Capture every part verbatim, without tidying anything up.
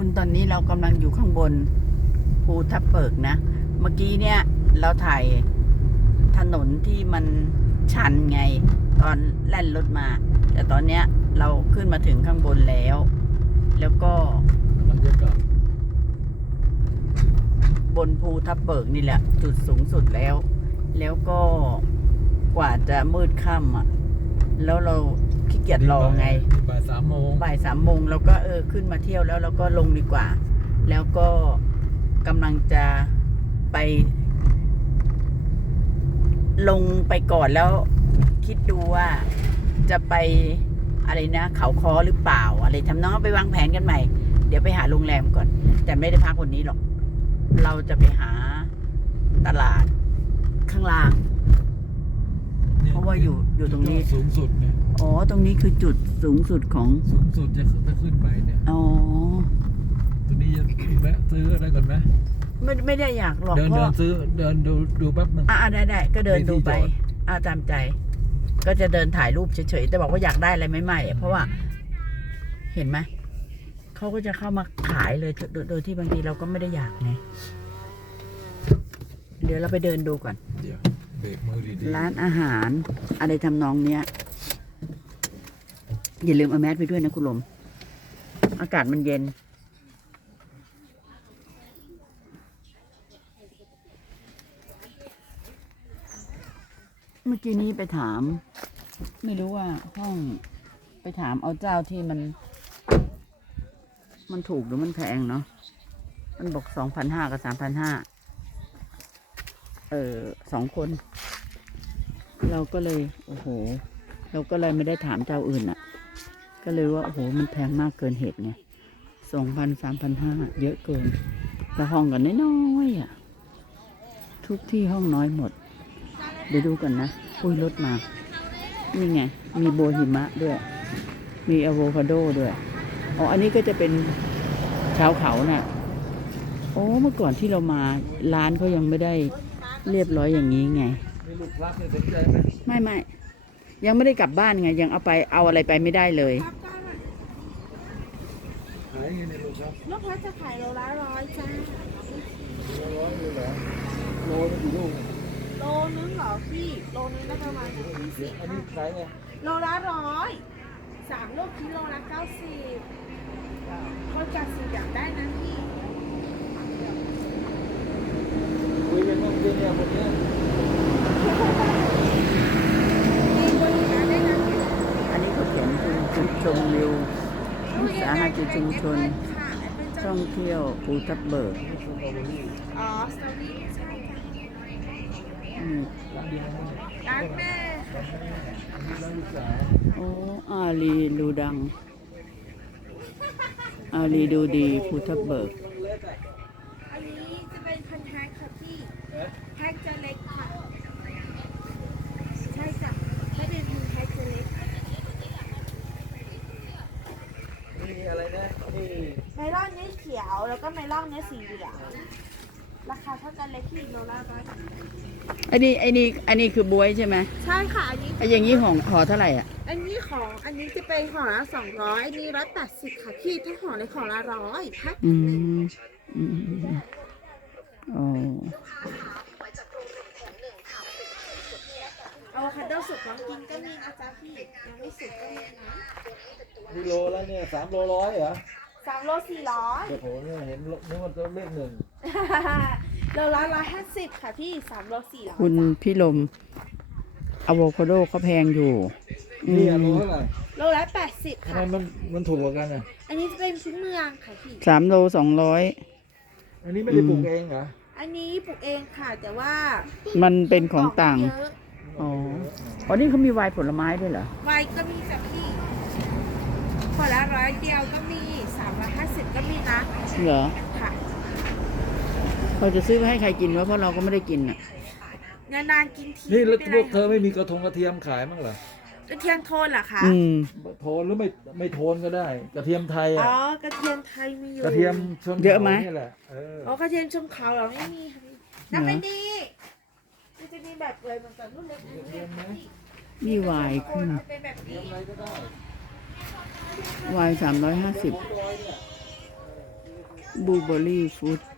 ตอนนี้เรากำลังอยู่ข้างบนภูทับเบิกนะเมื่อกี้เนี่ยเราถ่ายถนนที่มันชันไงตอนแล่นรถมาแต่ตอนเนี้ยเราขึ้นมาถึงข้างบนแล้ว แล้วก็บนภูทับเบิกนี่แหละจุดสูงสุดแล้ว แล้วก็กว่าจะมืดค่ำอ่ะแล้วเราขี้เกียจรอไงบ่ายสามโมงบ่ายสามโมงเราก็เออขึ้นมาเที่ยวแล้วเราก็ลงดีกว่า แล้วก็กำลังจะไปลงไปก่อนแล้วคิดดูว่าจะไปอะไรนะเขาคอหรือเปล่าอะไรทำน้องไปวางแผนกันใหม่เดี๋ยวไปหาโรงแรมก่อนแต่ไม่ได้พักวันนี้หรอกเราจะไปหาตลาดข้างล่างเพราะว่าอยู่อยู่ตรงนี้สูงสุดเนี่ยอ๋อตรงนี้คือจุดสูงสุดของสูงสุดจะไปขึ้นไปเนี่ยอ๋อตรงนี้จะแวะซื้ออะไรก่อนไหมไม่ไม่ได้อยากหรอกเดินเดินซื้อเดินดูดูแป๊บนึงอ่าได้ได้ก็เดินดูไปอ่าตามใจก็จะเดินถ่ายรูปเฉยๆแต่บอกว่าอยากได้อะไรใหม่ๆเพราะว่าเห็นไหมเขาก็จะเข้ามาขายเลยโดยโดยที่บางทีเราก็ไม่ได้อยากไงเดี๋ยวเราไปเดินดูก่อนเดี๋ยวเบรกมือดีๆร้านอาหารอะไรทำนองเนี้ยอย่าลืมเอาแมสไปด้วยนะคุณลมอากาศมันเย็นเมื่อกี้นี้ไปถามไม่รู้ว่าห้องไปถามเอาเจ้าที่มันมันถูกหรือมันแพงเนาะมันบอกสองพันห้ากับสามพันห้าเออสองคนเราก็เลยโอ้โหเราก็เลยไม่ได้ถามเจ้าอื่นอ่ะก็เลยว่าโอ้โหมันแพงมากเกินเหตุไงสองพันสามพันห้าเยอะเกินแต่ห้องกันน้อยๆอ่ะทุกที่ห้องน้อยหมดเดี๋ยวดูกันนะคุยรถมานี่ไงมีโบหิมะด้วยมีอะโวคาโดด้วยอ๋ออันนี้ก็จะเป็นชาวเขาน่ะโอ้เมื่อก่อนที่เรามาร้านเขายังไม่ได้เรียบร้อยอย่างนี้ไงไม่ไม่ยังไม่ได้กลับบ้านไงยังเอาไปเอาอะไรไปไม่ได้เลยขายไงในลูกครับลูกค้าจะขายโลละร้อยจ้าร้อยเลยเหรอโลนึงกี่ลูกโลนึงเหรอพี่โลนึงก็ประมาณยี่สิบอันนี้ขายไงโลละร้อยสามลูกกิโลละเก้าสิบเขาจัดสิบอย่างได้นะพี่คุยกันเมื่อกี้เนี่ยคนนี้อันนี้เขาเขียนจุดชมวิววิสาหกิจชุมชนท่องเที่ยวภูทับเบิกอ๋อสตรอเบอรี่ใช่ค่ะร้านแม่โอ้อาลีดูดังอาลีดูดีภูทับเบิกอันนี้จะเป็นพันแพ็คค่ะพี่แพ็คจะเล็กค่ะใช่จ้ะไม่เป็นพันแพ็คจะเล็กนี่อะไรนะนี่เมลอนนี้เขียวแล้วก็เมลอนนี้สีเหลืองราคาเท่ากันเลยพี่โลละร้อยอันนี้อันนี้อันนี้คือบวยใช่ไหมใช่ค่ะอันนี้ไอ้อย่างนี้ของห่อเท่าไหร่อ่ะอันนี้ของอันนี้จะเป็นห่อละสองร้อยอันนี้ร้อยแปดสิบค่ะพี่ถ้าห่อในห่อละร้อยแพ็คอืมอืมอ๋ออะโวคาโดสุกน้องกินก็มีนะจ๊ะพี่ยังไม่สุกก็มีนะนี่โลแล้วเนี่ยสามโลร้อยเหรอสามโลสี่ร้อยโอ้โหเนี่ยเห็นนึกว่าตัวเลขหนึ่งโลละร้อยห้าสิบค่ะพี่สามโลสี่ร้อยคุณพี่ลมอะโวคาโดเขาแพงอยู่นี่โลเท่าไหร่โลละแปดสิบค่ะทำไมมันมันถูกกว่ากันอ่ะอันนี้จะเป็นพื้นเมืองค่ะพี่สามโลสองร้อยอันนี้ไม่ได้ปลูกเองเหรออันนี้ปลูกเองค่ะแต่ว่ามันเป็นของต่างอ๋ออ๋อนี่เขามีไวน์ผลไม้ด้วยเหรอไวน์ก็มีจ้ะพี่ผลละร้อยเดียวก็มีสามร้อยห้าสิบก็มีนะเหรอค่ะเราจะซื้อไปให้ใครกินวะเพราะเราก็ไม่ได้กินอ่ะนานๆกินทีนี่แล้วพวกเธอไม่มีกระทงกระเทียมขายมั้งเหรอกระเทียมโทนเหรอคะอืมโทนหรือไม่ไม่โทนก็ได้กระเทียมไทยอ่ะอ๋อกระเทียมไทยมีอยู่กระเทียมชนเยอะไหมนี่แหละอ๋อกระเทียมชนเขาเหรอไม่มีค่ะน้ำไม่ดีมันจะมีแบบเลยเหมือนกันรุ่นเล็กนี่วายขึ้นวายสามร้อยห้าสิบบลูเบอร์รี่ฟู้ด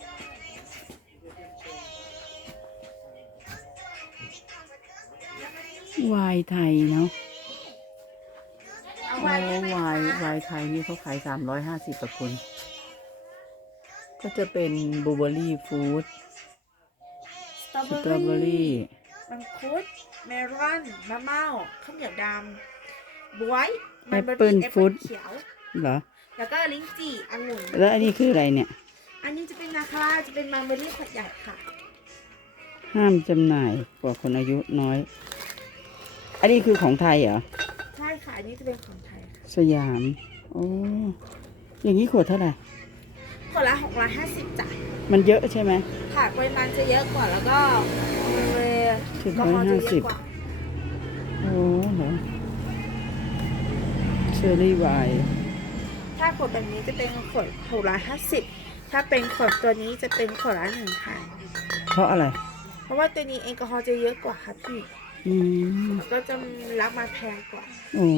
วายไทยเนาะเอาโอ้ไว้ได้ไหมวายคะวายไทยนี่เขาขายสามร้อยห้าสิบต่อคน ก็จะเป็นบลูเบอร์รี่ฟู้ดสตรอสเบอตรอเบอรี่รี่มังคุดเมลอนมะม่าวข้าวเหนียวดำบวยแอปเปิ้ลแอปฟรุเปิ้ตลเขียวเหรอแล้วก็ลิ้นจี่องุ่นแล้วอันนี้คืออะไรเนี่ยอันนี้จะเป็นนาคาราจะเป็นมังเบอร์รี่ขวดใหญ่ค่ะห้ามจำหน่ายกว่าคนอายุน้อย อันนี้คือของไทยเหรอใช่ค่ะ อันนี้จะเป็นของไทยค่ะสยาม โอ้ อย่างนี้ขวดเท่าไหร่ขวดละหกร้อยห้าสิบจ้ะมันเยอะใช่ไหมค่ะปริมาณจะเยอะกว่าแล้วก็เลยสิบแอลกอฮอล์จะเยอะกว่าโอ้เหรอเชอร์รี่ไวน์ถ้าขวดแบบนี้จะเป็นขวดหกร้อยห้าสิบถ้าเป็นขวดตัวนี้จะเป็นขวดละหนึ่งพันเพราะอะไรเพราะว่าตัวนี้แอลกอฮอล์จะเยอะกว่าค่ะพี่อืมแล้วก็จะรับมาแพงกว่าโอ้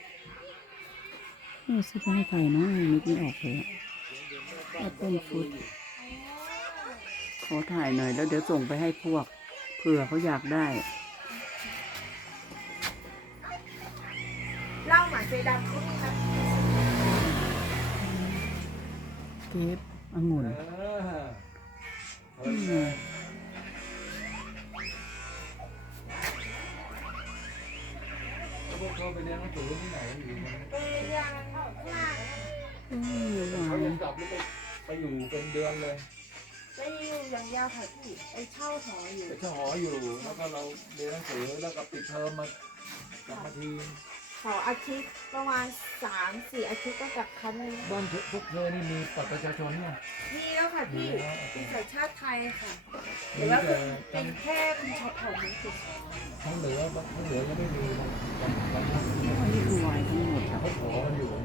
เออซื้อไปให้ใครเนาะนึกไม่ออกเลยแอปเปิลฟูดขอถ่ายหน่อยแล้วเดี๋ยวส่งไปให้พวกเผื่อเขาอยากได้เหล้าหมาเจดำเขามีครับเกฟองุ่นเอออืมแล้วพวกเขาไปเรียนหนังสือที่ไหนอยู่ไหนไปเรียนข้างล่างอืมหวาเขานยังกลับหรือไปไปอยู่เป็นเดือนเลยไปอยู่อย่างยาวค่ะพี่ไปเช่าหออยู่ไปเช่าหออยู่แล้วก็เราเรียนหนังสือแล้วก็ปิดเทอมมากลับมาทีเสาร์อาทิตย์ประมาณสามสี่อาทิตย์ก็กลับครั้งหนึงบ้านพวกเธอนี่มีบัตรประชาชนเนี่ยมีแล้วค่ะพี่มีแล้วเป็นสัญชาติไทยค่ะหรือว่าเป็นเป็นแค่คุณชอบของมันติดทั้งเหนือทั้งเหนือยังไม่มีบางบางบางท่านอันนี้คือไวน์ทั้งหมดครับเขาขอกันอยู่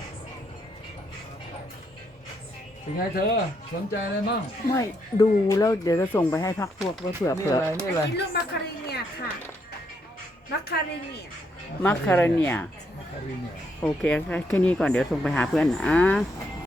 เป็นไงเธอสนใจอะไรมั่งไม่ดูแล้วเดี๋ยวจะส่งไปให้พักพวกไว้เผื่อนี่เผื่ออะไรนี่อะไรนี่ลูกมัคคาเรเนียค่ะ มัคคาเรเนียมัคคาราเนียมัคคาริเนียโอเคค่ะแค่นี้ก่อนเดี๋ยวส่งไปหาเพื่อนอ่ะ